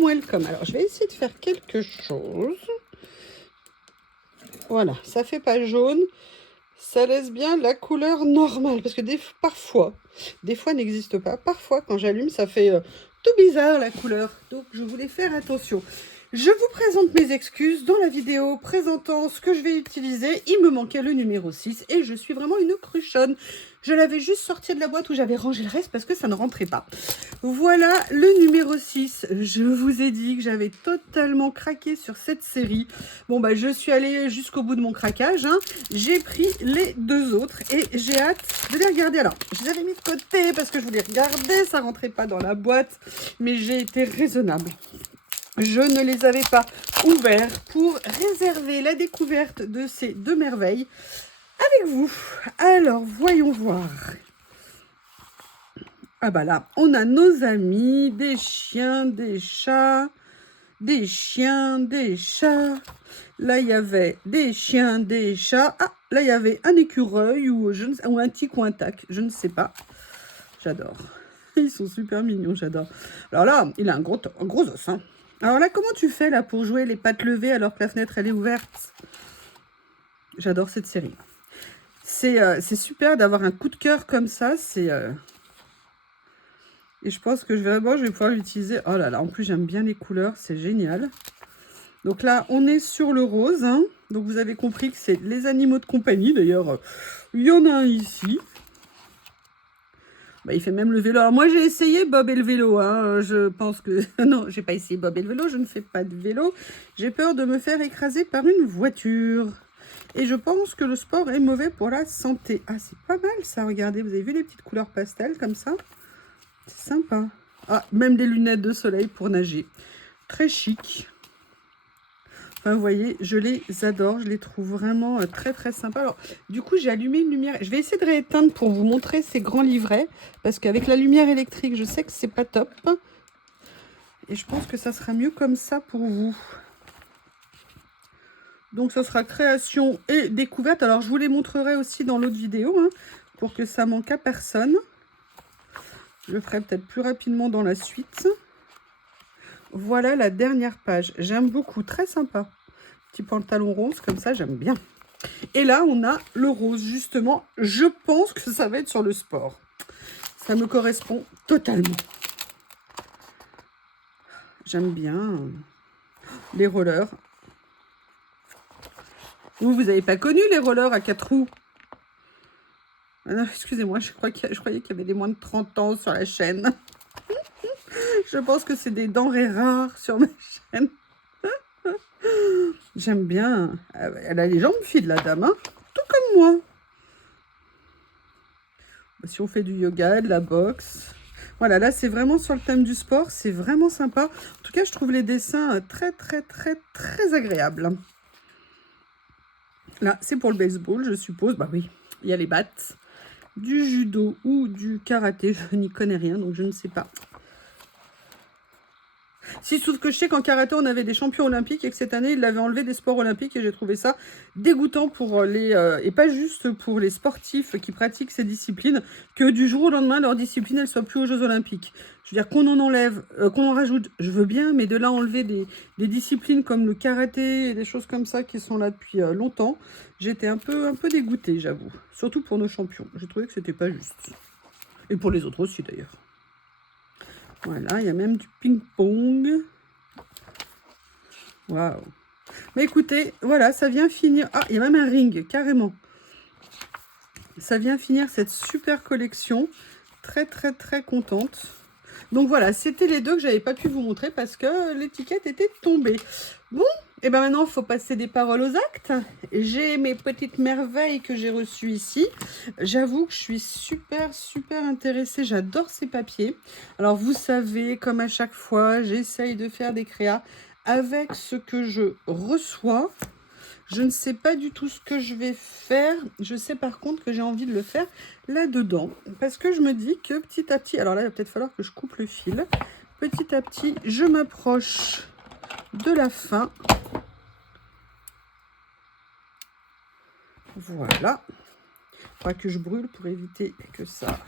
welcome. Alors, je vais essayer de faire quelque chose. Voilà, ça fait pas jaune. Ça laisse bien la couleur normale. Parce que parfois, des fois n'existe pas. Parfois, quand j'allume, ça fait tout bizarre la couleur. Donc, je voulais faire attention. Je vous présente mes excuses dans la vidéo présentant ce que je vais utiliser. Il me manquait le numéro 6 et je suis vraiment une cruchonne. Je l'avais juste sorti de la boîte où j'avais rangé le reste parce que ça ne rentrait pas. Voilà le numéro 6. Je vous ai dit que j'avais totalement craqué sur cette série. Bon, bah, je suis allée jusqu'au bout de mon craquage. Hein. J'ai pris les deux autres et j'ai hâte de les regarder. Alors, je les avais mis de côté parce que je voulais regarder. Ça ne rentrait pas dans la boîte, mais j'ai été raisonnable. Je ne les avais pas ouverts pour réserver la découverte de ces deux merveilles avec vous. Alors, voyons voir. Ah bah là, on a nos amis, des chiens, des chats, des chiens, des chats. Là, il y avait des chiens, des chats. Ah, là, il y avait un écureuil ou un tic ou un tac, je ne sais pas. J'adore. Ils sont super mignons, j'adore. Alors là, il a un gros os, hein. Alors là, comment tu fais là pour jouer les pattes levées alors que la fenêtre elle est ouverte? J'adore cette série. C'est super d'avoir un coup de cœur comme ça. Et je pense que je vais pouvoir l'utiliser. Oh là là, en plus j'aime bien les couleurs, c'est génial. Donc là, on est sur le rose. Hein. Donc vous avez compris que c'est les animaux de compagnie. D'ailleurs, il y en a un ici. Bah, il fait même le vélo. Alors moi j'ai essayé Bob et le vélo, hein. Je pense que... Non, j'ai pas essayé Bob et le vélo, je ne fais pas de vélo. J'ai peur de me faire écraser par une voiture. Et je pense que le sport est mauvais pour la santé. Ah, c'est pas mal ça, regardez, vous avez vu les petites couleurs pastel comme ça? C'est sympa. Ah, même des lunettes de soleil pour nager. Très chic. Enfin, vous voyez, je les adore, je les trouve vraiment très très sympas. Alors, du coup, j'ai allumé une lumière. Je vais essayer de rééteindre pour vous montrer ces grands livrets, parce qu'avec la lumière électrique, je sais que c'est pas top. Et je pense que ça sera mieux comme ça pour vous. Donc, ça sera création et découverte. Alors, je vous les montrerai aussi dans l'autre vidéo, hein, pour que ça manque à personne. Je le ferai peut-être plus rapidement dans la suite. Voilà la dernière page. J'aime beaucoup, très sympa. Petit pantalon rose, comme ça, j'aime bien. Et là, on a le rose, justement. Je pense que ça va être sur le sport. Ça me correspond totalement. J'aime bien les rollers. Vous n'avez pas connu les rollers à 4 roues? Ah non, excusez-moi, je croyais qu'il y avait des moins de 30 ans sur la chaîne. Je pense que c'est des denrées rares sur ma chaîne. J'aime bien. Elle a les jambes fines, la dame, hein, tout comme moi. Si on fait du yoga, de la boxe. Voilà, là, c'est vraiment sur le thème du sport. C'est vraiment sympa. En tout cas, je trouve les dessins très, très, très, très agréables. Là, c'est pour le baseball, je suppose. Bah oui, il y a les battes. Du judo ou du karaté, je n'y connais rien, donc je ne sais pas. Si, sauf que je sais qu'en karaté, on avait des champions olympiques et que cette année, ils l'avaient enlevé des sports olympiques et j'ai trouvé ça dégoûtant pour les... et pas juste pour les sportifs qui pratiquent ces disciplines, que du jour au lendemain, leur discipline, elle soit plus aux Jeux olympiques. Je veux dire, qu'on en enlève, qu'on en rajoute, je veux bien, mais de là enlever des disciplines comme le karaté et des choses comme ça qui sont là depuis longtemps, j'étais un peu dégoûtée, j'avoue. Surtout pour nos champions. J'ai trouvé que c'était pas juste. Et pour les autres aussi, d'ailleurs. Voilà, il y a même du ping-pong. Waouh. Mais écoutez, voilà, ça vient finir... Ah, il y a même un ring, carrément. Ça vient finir cette super collection. Très, très, très contente. Donc voilà, c'était les deux que j'avais pas pu vous montrer parce que l'étiquette était tombée. Bon, et bien maintenant, il faut passer des paroles aux actes. J'ai mes petites merveilles que j'ai reçues ici. J'avoue que je suis super, super intéressée. J'adore ces papiers. Alors, vous savez, comme à chaque fois, j'essaye de faire des créas avec ce que je reçois. Je ne sais pas du tout ce que je vais faire. Je sais par contre que j'ai envie de le faire là-dedans. Parce que je me dis que petit à petit... Alors là, il va peut-être falloir que je coupe le fil. Petit à petit, je m'approche de la fin. Voilà. Il faudra que je brûle pour éviter que ça...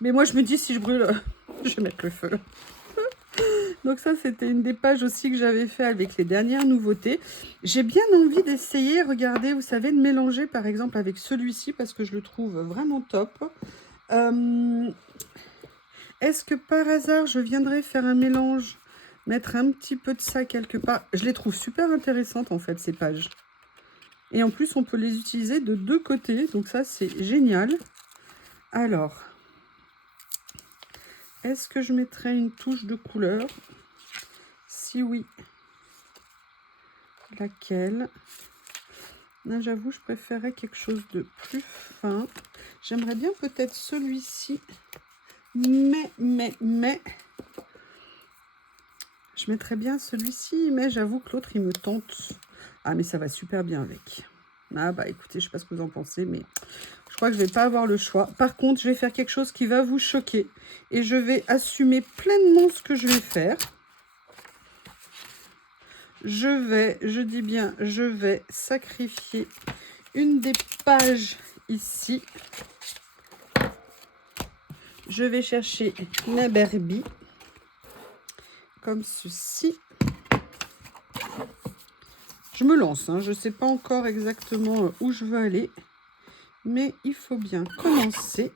Mais moi, je me dis, si je brûle, je vais mettre le feu. Donc ça, c'était une des pages aussi que j'avais fait avec les dernières nouveautés. J'ai bien envie d'essayer, regardez, vous savez, de mélanger par exemple avec celui-ci parce que je le trouve vraiment top. Est-ce que par hasard, je viendrais faire un mélange, mettre un petit peu de ça quelque part? Je les trouve super intéressantes en fait, ces pages. Et en plus, on peut les utiliser de deux côtés, donc ça, c'est génial. Alors, est-ce que je mettrais une touche de couleur? Si oui, laquelle? Là, j'avoue, je préférais quelque chose de plus fin. J'aimerais bien peut-être celui-ci, mais, je mettrais bien celui-ci, mais j'avoue que l'autre, il me tente. Ah, mais ça va super bien avec. Ah, bah écoutez, je sais pas ce que vous en pensez, mais je crois que je vais pas avoir le choix. Par contre, je vais faire quelque chose qui va vous choquer. Et je vais assumer pleinement ce que je vais faire. Je dis bien, je vais sacrifier une des pages ici. Je vais chercher ma Barbie, comme ceci. Je me lance, hein, je ne sais pas encore exactement où je veux aller, mais il faut bien commencer.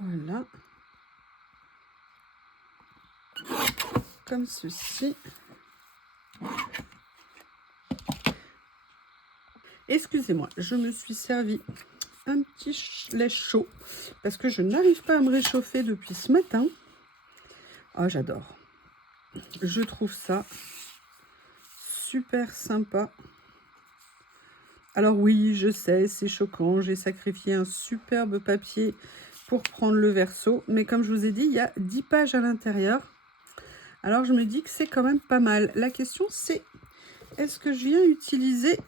Voilà. Comme ceci. Excusez-moi, je me suis servi un petit lait chaud parce que je n'arrive pas à me réchauffer depuis ce matin. Ah, j'adore. Je trouve ça super sympa. Alors oui, je sais, c'est choquant. J'ai sacrifié un superbe papier pour prendre le verso. Mais comme je vous ai dit, il y a 10 pages à l'intérieur. Alors je me dis que c'est quand même pas mal. La question c'est, est-ce que je viens utiliser...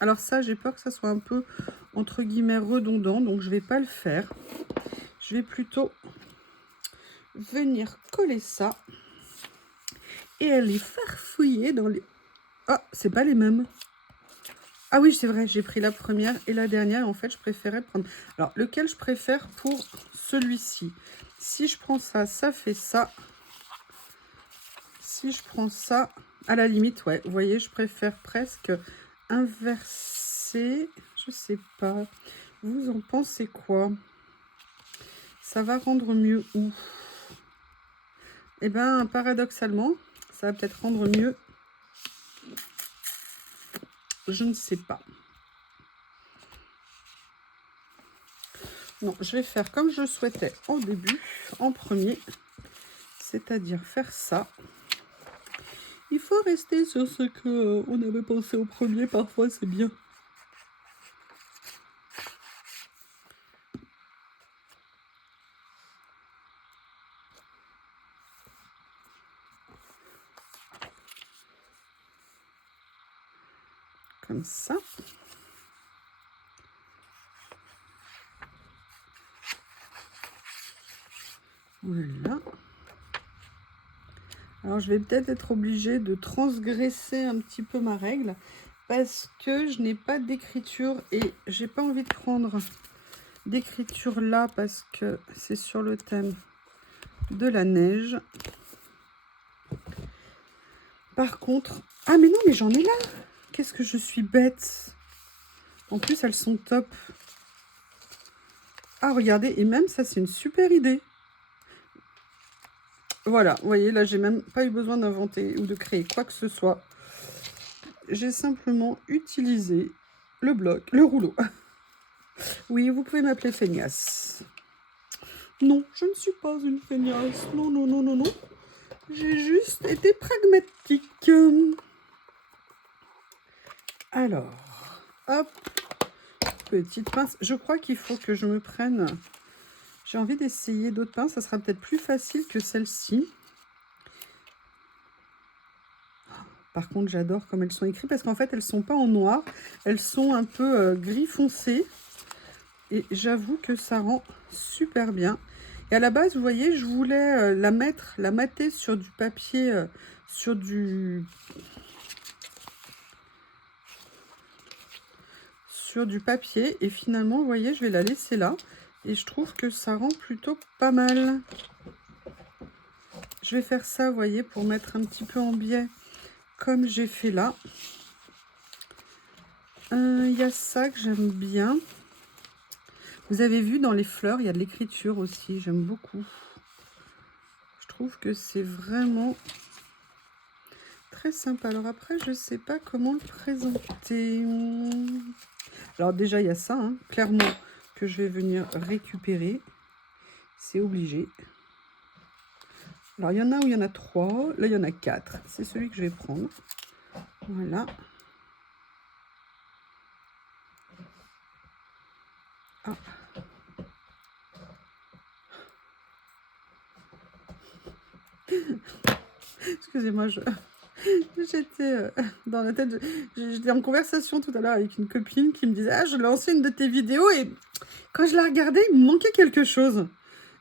Alors ça, j'ai peur que ça soit un peu, entre guillemets, redondant. Donc je ne vais pas le faire. Je vais plutôt venir coller ça. Et aller farfouiller dans les... Ah, c'est pas les mêmes. Ah oui, c'est vrai, j'ai pris la première et la dernière. En fait, je préférais prendre... Alors, lequel je préfère pour celui-ci? Si je prends ça, ça fait ça. Si je prends ça, à la limite, ouais, vous voyez, je préfère presque inverser. Je sais pas. Vous en pensez quoi? Ça va rendre mieux où? Eh bien, paradoxalement, ça va peut-être rendre mieux. Je ne sais pas. Non, je vais faire comme je souhaitais au début, en premier, c'est-à-dire faire ça. Il faut rester sur ce que on avait pensé au premier, parfois c'est bien. Comme ça. Voilà. Alors, je vais peut-être être obligée de transgresser un petit peu ma règle parce que je n'ai pas d'écriture et j'ai pas envie de prendre d'écriture là parce que c'est sur le thème de la neige. Par contre... Ah, mais non, mais j'en ai là! Qu'est-ce que je suis bête! En plus, elles sont top. Ah, regardez, et même ça, c'est une super idée. Voilà, vous voyez, là, j'ai même pas eu besoin d'inventer ou de créer quoi que ce soit. J'ai simplement utilisé le bloc, le rouleau. Oui, vous pouvez m'appeler feignasse. Non, je ne suis pas une feignasse. Non, non, non, non, non. J'ai juste été pragmatique. Alors, hop, petite pince. Je crois qu'il faut que je me prenne... J'ai envie d'essayer d'autres pinces. Ça sera peut-être plus facile que celle-ci. Par contre, j'adore comme elles sont écrites parce qu'en fait, elles ne sont pas en noir. Elles sont un peu gris foncé. Et j'avoue que ça rend super bien. Et à la base, vous voyez, je voulais la mater sur du papier, sur du papier. Et finalement, vous voyez, je vais la laisser là. Et je trouve que ça rend plutôt pas mal. Je vais faire ça, vous voyez, pour mettre un petit peu en biais, comme j'ai fait là. Il y a ça que j'aime bien. Vous avez vu, dans les fleurs, il y a de l'écriture aussi. J'aime beaucoup. Je trouve que c'est vraiment très sympa. Alors après, je ne sais pas comment le présenter. Alors déjà, il y a ça, hein, clairement, que je vais venir récupérer. C'est obligé. Alors, il y en a où il y en a 3. Là, il y en a 4. C'est celui que je vais prendre. Voilà. Ah. Excusez-moi, j'étais dans la tête. J'étais en conversation tout à l'heure avec une copine qui me disait « Ah, je lançais une de tes vidéos et quand je la regardais, il me manquait quelque chose. »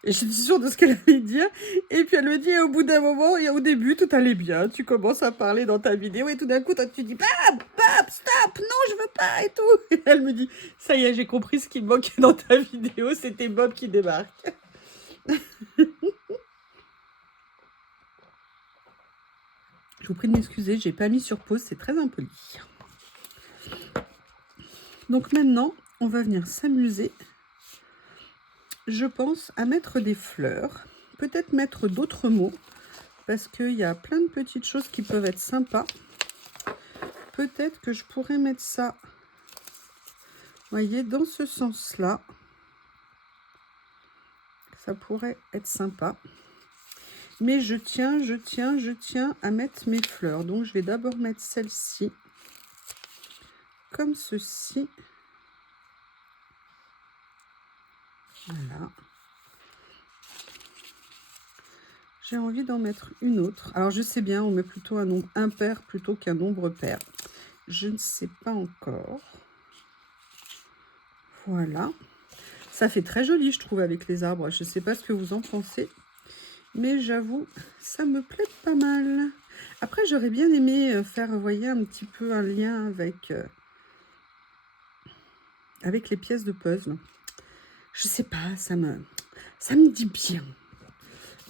Et j'étais sûre de ce qu'elle allait dire. Et puis elle me dit, au bout d'un moment, et au début, tout allait bien. Tu commences à parler dans ta vidéo et tout d'un coup, toi, tu dis, stop, non, je veux pas et tout. Et elle me dit, ça y est, j'ai compris ce qui me manquait dans ta vidéo, c'était Bob qui débarque. Je vous prie de m'excuser, j'ai pas mis sur pause, c'est très impoli. Donc maintenant, on va venir s'amuser. Je pense à mettre des fleurs, peut-être mettre d'autres mots, parce qu'il y a plein de petites choses qui peuvent être sympas. Peut-être que je pourrais mettre ça, vous voyez, dans ce sens-là. Ça pourrait être sympa. Mais je tiens à mettre mes fleurs. Donc, je vais d'abord mettre celle-ci, comme ceci. Voilà. J'ai envie d'en mettre une autre. Alors, je sais bien, on met plutôt un nombre impair plutôt qu'un nombre pair. Je ne sais pas encore. Voilà. Ça fait très joli, je trouve, avec les arbres. Je ne sais pas ce que vous en pensez. Mais j'avoue, ça me plaît pas mal. Après, j'aurais bien aimé faire, vous voyez, un petit peu un lien avec les pièces de puzzle. Je sais pas, ça me dit bien.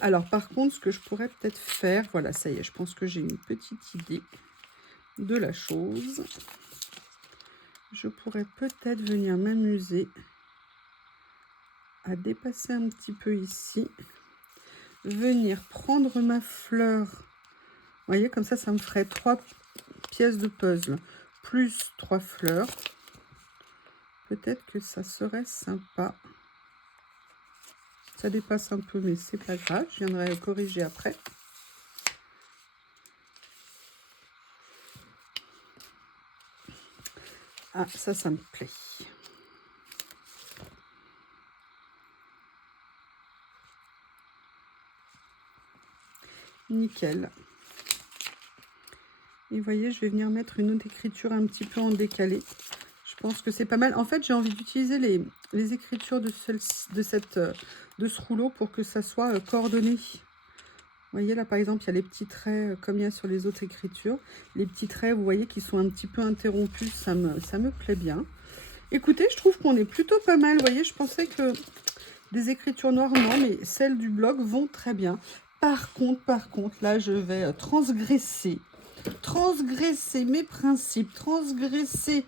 Alors, par contre, ce que je pourrais peut-être faire, voilà, ça y est, je pense que j'ai une petite idée de la chose. Je pourrais peut-être venir m'amuser à dépasser un petit peu ici. Venir prendre ma fleur. Vous voyez, comme ça me ferait 3 pièces de puzzle plus 3 fleurs. Peut-être que ça serait sympa. Ça dépasse un peu, mais c'est pas grave. Je viendrai corriger après. Ah, ça me plaît. Nickel. Et vous voyez, je vais venir mettre une autre écriture un petit peu en décalé. Je pense que c'est pas mal. En fait, j'ai envie d'utiliser les écritures de ce rouleau pour que ça soit coordonné. Vous voyez, là, par exemple, il y a les petits traits, comme il y a sur les autres écritures. Les petits traits, vous voyez, qui sont un petit peu interrompus, ça me plaît bien. Écoutez, je trouve qu'on est plutôt pas mal. Vous voyez, je pensais que des écritures noires, non, mais celles du blog vont très bien. Par contre, là, je vais transgresser mes principes, transgresser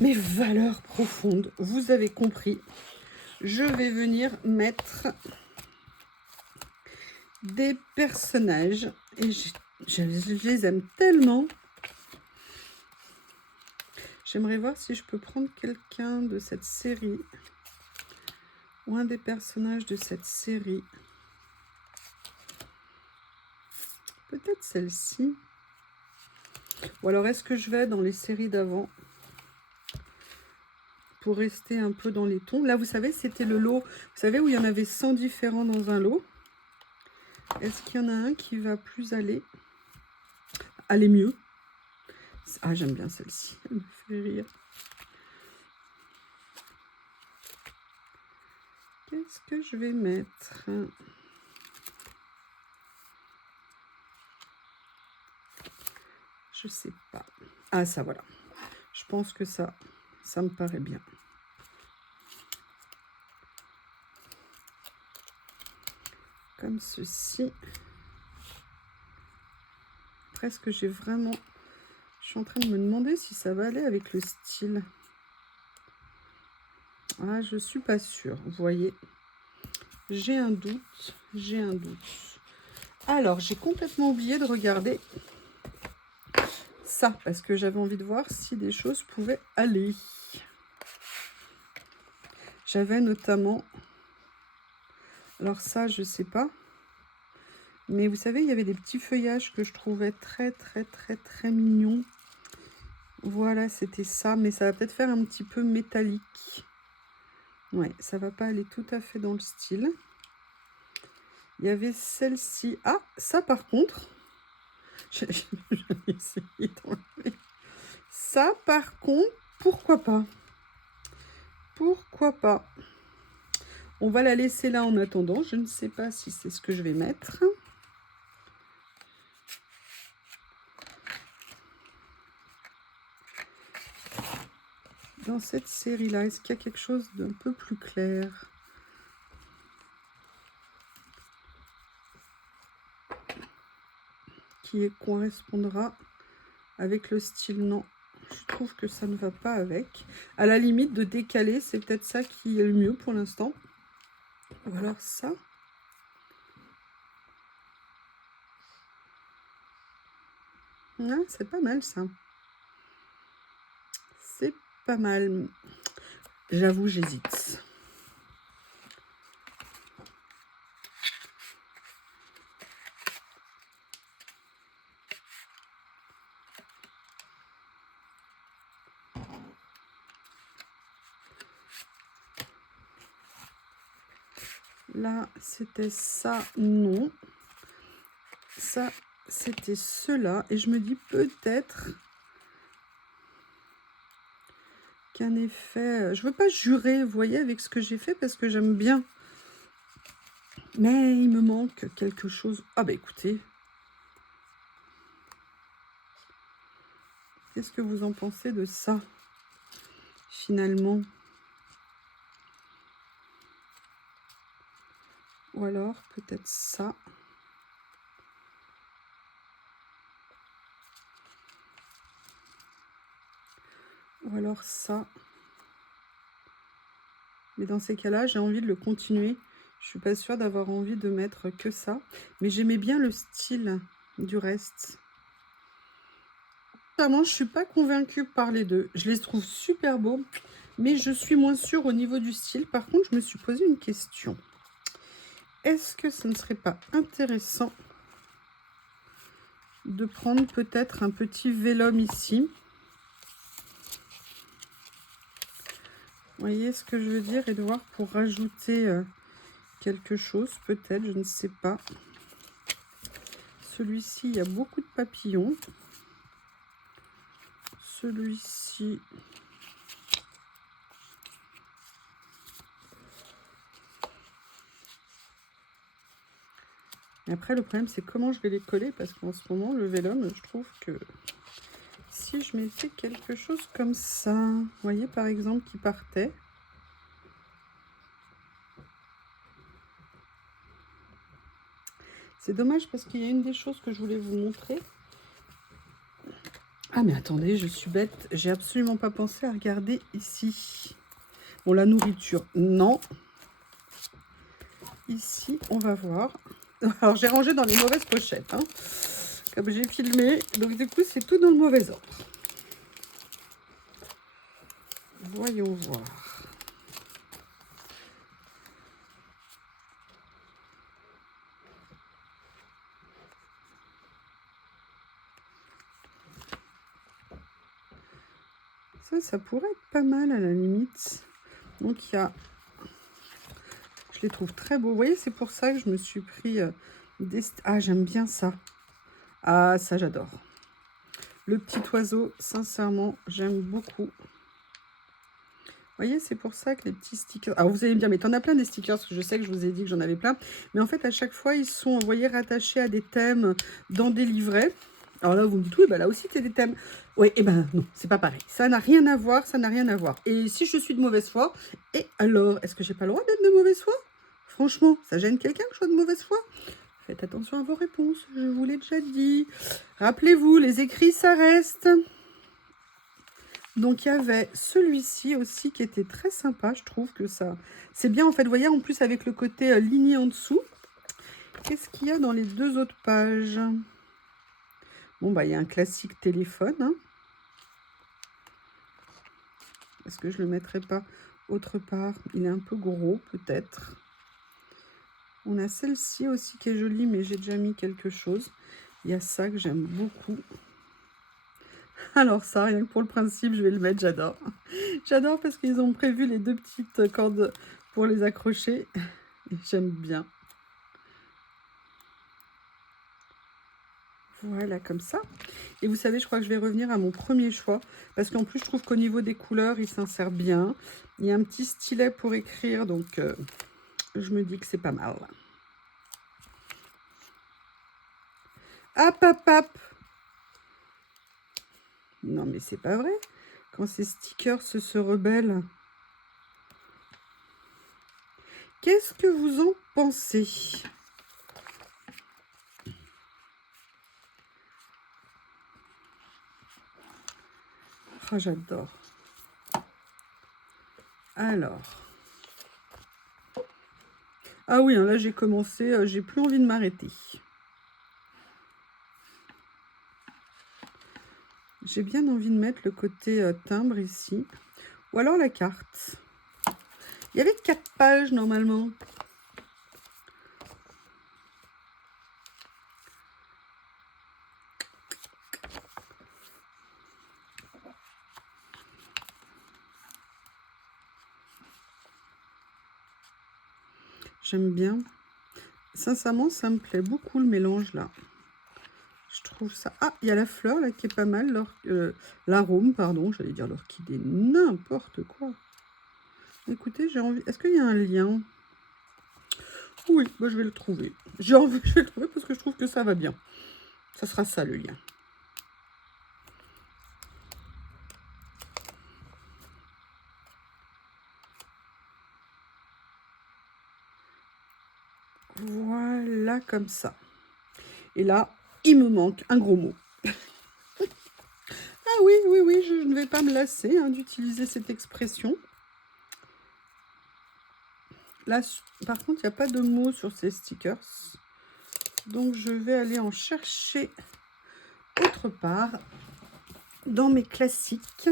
mes valeurs profondes. Vous avez compris. Je vais venir mettre des personnages et je les aime tellement. J'aimerais voir si je peux prendre quelqu'un de cette série ou un des personnages de cette série. Peut-être celle-ci. Ou alors est-ce que je vais dans les séries d'avant pour rester un peu dans les tons. Là, vous savez, c'était le lot. Vous savez, où il y en avait 100 différents dans un lot. Est-ce qu'il y en a un qui va plus aller mieux? Ah, j'aime bien celle-ci. Elle me fait rire. Qu'est-ce que je vais mettre? Je sais pas. Ah, ça, voilà. Je pense que ça me paraît bien. comme ceci. Presque j'ai vraiment... Je suis en train de me demander si ça va aller avec le style. Ah, je suis pas sûre, vous voyez. J'ai un doute, j'ai un doute. Alors, j'ai complètement oublié de regarder ça, parce que j'avais envie de voir si des choses pouvaient aller. J'avais notamment... Alors ça, je sais pas. Mais vous savez, il y avait des petits feuillages que je trouvais très mignons. Voilà, c'était ça. Mais ça va peut-être faire un petit peu métallique. Ouais, ça va pas aller tout à fait dans le style. Il y avait celle-ci. Ah, ça par contre... J'avais essayé d'enlever. Ça par contre, pourquoi pas? Pourquoi pas? On va la laisser là en attendant. Je ne sais pas si c'est ce que je vais mettre. Dans cette série-là, est-ce qu'il y a quelque chose d'un peu plus clair? Qui correspondra avec le style? Non, je trouve que ça ne va pas avec. À la limite de décaler, c'est peut-être ça qui est le mieux pour l'instant. Ou alors ça. Ah, c'est pas mal ça. C'est pas mal. J'avoue, j'hésite. Là, c'était ça, non. Ça, c'était cela. Et je me dis peut-être qu'un effet... Je veux pas jurer, vous voyez, avec ce que j'ai fait, parce que j'aime bien. Mais il me manque quelque chose. Ah bah écoutez. Qu'est-ce que vous en pensez de ça, finalement? Ou alors, peut-être ça. Ou alors ça. Mais dans ces cas-là, j'ai envie de le continuer. Je suis pas sûre d'avoir envie de mettre que ça. Mais j'aimais bien le style du reste. Vraiment, je suis pas convaincue par les deux. Je les trouve super beaux. Mais je suis moins sûre au niveau du style. Par contre, je me suis posé une question. Est-ce que ce ne serait pas intéressant de prendre peut-être un petit vélum ici? Vous voyez ce que je veux dire? Et de voir pour rajouter quelque chose, peut-être, je ne sais pas. Celui-ci, il y a beaucoup de papillons. Celui-ci... Et après, le problème, c'est comment je vais les coller, parce qu'en ce moment, le vélum, je trouve que si je mettais quelque chose comme ça, vous voyez, par exemple, qui partait. C'est dommage, parce qu'il y a une des choses que je voulais vous montrer. Ah, mais attendez, je suis bête. J'ai absolument pas pensé à regarder ici. Bon, la nourriture, non. Ici, on va voir. Alors, j'ai rangé dans les mauvaises pochettes, hein, comme j'ai filmé. Donc, du coup, c'est tout dans le mauvais ordre. Voyons voir. Ça pourrait être pas mal à la limite. Donc, il y a... Je les trouve très beaux. Vous voyez, c'est pour ça que je me suis pris des... Ah, j'aime bien ça. Ah, ça, j'adore. Le petit oiseau, sincèrement, j'aime beaucoup. Vous voyez, c'est pour ça que les petits stickers... Alors, vous allez me dire, mais t'en as plein des stickers, parce que je sais que je vous ai dit que j'en avais plein. Mais en fait, à chaque fois, ils sont, vous voyez, rattachés à des thèmes dans des livrets. Alors là, vous me dites, oui, bah là aussi, c'est des thèmes. Oui, et ben non, c'est pas pareil. Ça n'a rien à voir, ça n'a rien à voir. Et si je suis de mauvaise foi, et alors, est-ce que j'ai pas le droit d'être de mauvaise foi? Franchement, ça gêne quelqu'un que je sois de mauvaise foi? Faites attention à vos réponses, je vous l'ai déjà dit. Rappelez-vous, les écrits, ça reste. Donc, il y avait celui-ci aussi qui était très sympa. Je trouve que ça... C'est bien, en fait, vous voyez, en plus, avec le côté ligné en dessous. Qu'est-ce qu'il y a dans les 2 autres pages? Bon, bah, il y a un classique téléphone. Hein. Est-ce que je ne le mettrai pas autre part? Il est un peu gros, peut-être. On a celle-ci aussi qui est jolie, mais j'ai déjà mis quelque chose. Il y a ça que j'aime beaucoup. Alors ça, rien que pour le principe, je vais le mettre, j'adore. J'adore parce qu'ils ont prévu les 2 petites cordes pour les accrocher. J'aime bien. Voilà, comme ça. Et vous savez, je crois que je vais revenir à mon premier choix. Parce qu'en plus, je trouve qu'au niveau des couleurs, il s'insère bien. Il y a un petit stylet pour écrire, donc je me dis que c'est pas mal. Hop, hop, hop. Non, mais c'est pas vrai. Quand ces stickers se rebellent. Qu'est-ce que vous en pensez? Oh, j'adore. Alors. Ah oui, hein, là j'ai commencé, j'ai plus envie de m'arrêter. J'ai bien envie de mettre le côté timbre ici. Ou alors la carte. Il y avait 4 pages normalement. J'aime bien. Sincèrement, ça me plaît beaucoup le mélange là. Je trouve ça... Ah, il y a la fleur là qui est pas mal. L'arôme, pardon. J'allais dire l'orchidée. N'importe quoi. Écoutez, j'ai envie... Est-ce qu'il y a un lien? Oui, bah, je vais le trouver. J'ai envie de le trouver parce que je trouve que ça va bien. Ça sera ça le lien. Voilà, comme ça. Et là, il me manque un gros mot. Ah oui, oui, oui, je ne vais pas me lasser hein, d'utiliser cette expression. Là, par contre, il n'y a pas de mots sur ces stickers. Donc, je vais aller en chercher autre part dans mes classiques.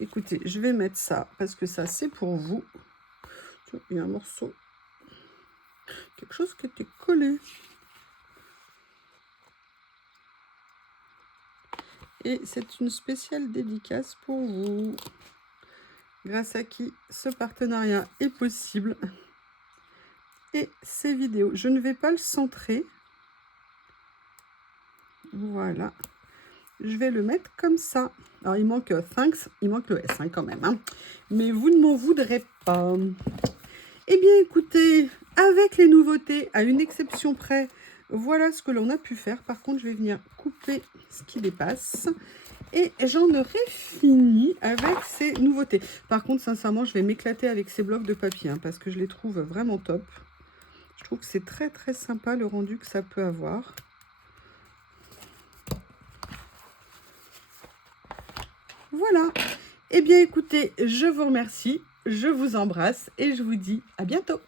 Écoutez, je vais mettre ça parce que ça, c'est pour vous. Il y a un morceau, quelque chose qui était collé. Et c'est une spéciale dédicace pour vous. Grâce à qui ce partenariat est possible. Et ces vidéos. Je ne vais pas le centrer. Voilà. Je vais le mettre comme ça. Alors, il manque thanks, il manque le S hein, quand même. Hein. Mais vous ne m'en voudrez pas. Eh bien, écoutez, avec les nouveautés, à une exception près, voilà ce que l'on a pu faire. Par contre, je vais venir couper ce qui dépasse. Et j'en aurai fini avec ces nouveautés. Par contre, sincèrement, je vais m'éclater avec ces blocs de papier hein, parce que je les trouve vraiment top. Je trouve que c'est très, très sympa le rendu que ça peut avoir. Voilà. Eh bien, écoutez, je vous remercie, je vous embrasse et je vous dis à bientôt.